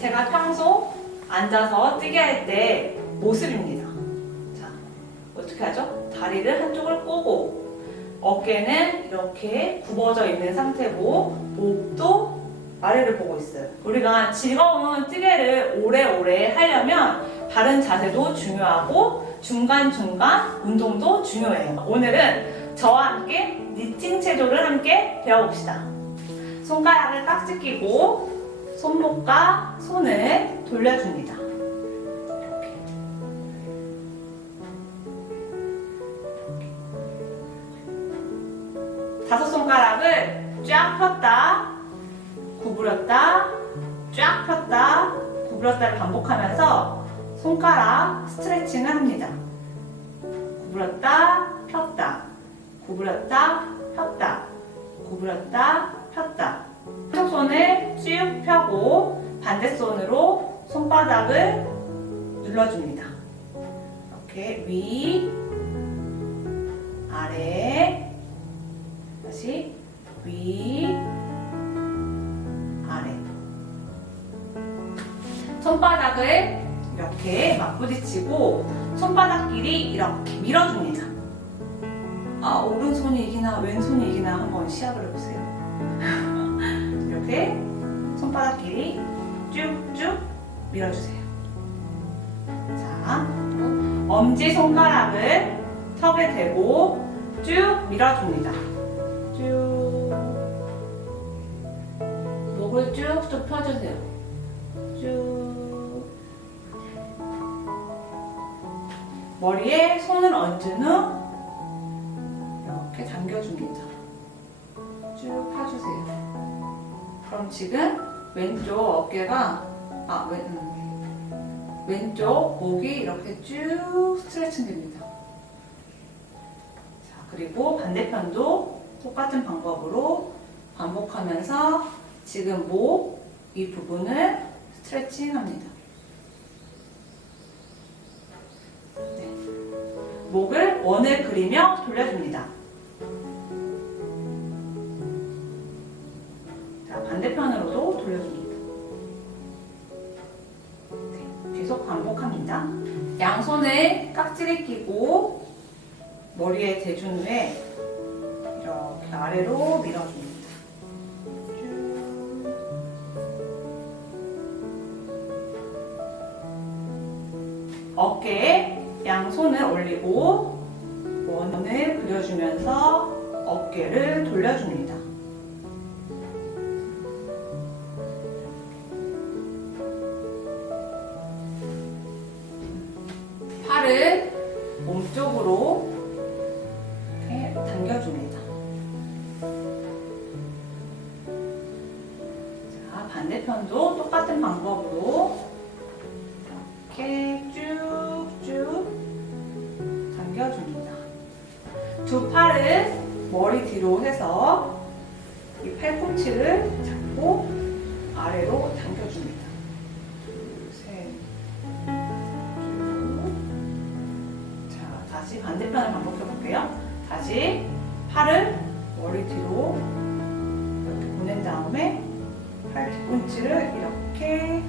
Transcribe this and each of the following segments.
제가 평소 앉아서 뛰게 할 때 모습입니다. 자, 어떻게 하죠? 다리를 한쪽을 꼬고 어깨는 이렇게 굽어져 있는 상태고 목도 아래를 보고 있어요. 우리가 즐거운 뜨개를 오래오래 하려면 바른 자세도 중요하고 중간중간 운동도 중요해요. 오늘은 저와 함께 니팅 체조를 함께 배워봅시다. 손가락을 깍지 끼고 손목과 손을 돌려줍니다. 다섯 손가락을 쫙 폈다, 구부렸다, 쫙 폈다, 구부렸다를 반복하면서 손가락 스트레칭을 합니다. 구부렸다, 폈다, 구부렸다, 폈다, 구부렸다, 폈다. 한쪽 손을 쭉 펴고 반대 손으로 손바닥을 눌러줍니다. 이렇게 위, 아래, 다시 위, 아래. 손바닥을 이렇게 맞부딪히고 손바닥끼리 이렇게 밀어줍니다. 아, 오른손이 이기나 왼손이 이기나 한번 시합을 해보세요. 밀어주세요. 자, 엄지 손가락을 턱에 대고 쭉 밀어줍니다. 쭉 목을 쭉쭉 펴주세요. 쭉 머리에 손을 얹은 후 이렇게 당겨줍니다. 쭉 펴주세요. 그럼 지금 왼쪽 어깨가 아 왼, 음, 왼쪽 목이 이렇게 쭉 스트레칭 됩니다. 자 그리고 반대편도 똑같은 방법으로 반복하면서 지금 목 이 부분을 스트레칭 합니다. 네. 목을 원을 그리며 돌려줍니다. 자, 반대편으로도 돌려줍니다. 반복합니다. 양손을 깍지를 끼고 머리에 대준 후에 이렇게 아래로 밀어줍니다. 쭉. 어깨에 양손을 올리고 원을 그려주면서 어깨를 돌려줍니다. 몸쪽으로 이렇게 당겨줍니다. 자, 반대편도 똑같은 방법으로 이렇게 쭉쭉 당겨줍니다. 두 팔을 머리 뒤로 해서 이 팔꿈치를 잡고 아래로 당겨줍니다. 팔을 머리 뒤로 이렇게 보낸 다음에 팔 뒤꿈치를 이렇게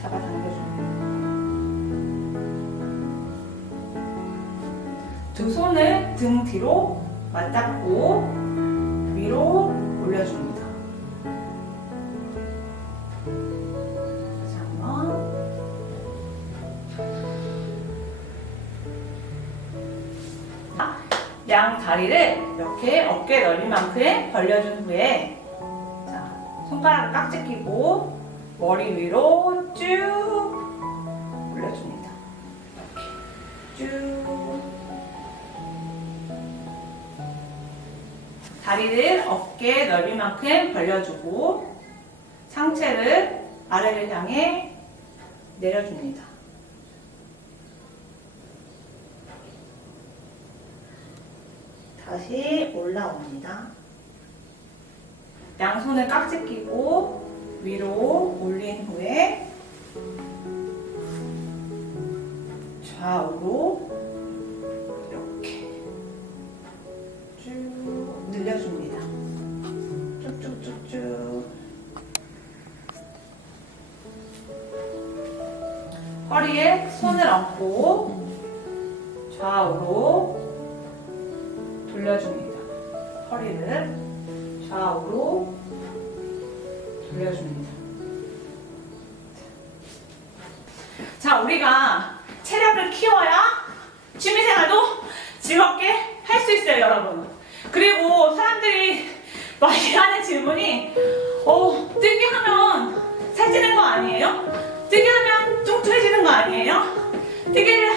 잡아 당겨줍니다. 두 손을 등 뒤로 맞잡고 위로 올려줍니다. 양 다리를 이렇게 어깨 넓이만큼 벌려준 후에 자, 손가락을 깍지 끼고 머리 위로 쭉 올려줍니다. 이렇게 쭉 다리를 어깨 넓이만큼 벌려주고 상체를 아래를 향해 내려줍니다. 다시 올라옵니다. 양손을 깍지 끼고 위로 올린 후에 좌우로 이렇게 쭉 늘려줍니다. 쭉쭉쭉쭉. 허리에 손을 얹고 좌우로 돌려줍니다. 허리를 좌우로 돌려줍니다. 자, 우리가 체력을 키워야 취미생활도 즐겁게 할 수 있어요, 여러분. 그리고 사람들이 많이 하는 질문이, 어, 뛰기 하면 살찌는 거 아니에요? 뛰기 하면 뚱뚱해지는 거 아니에요? 한다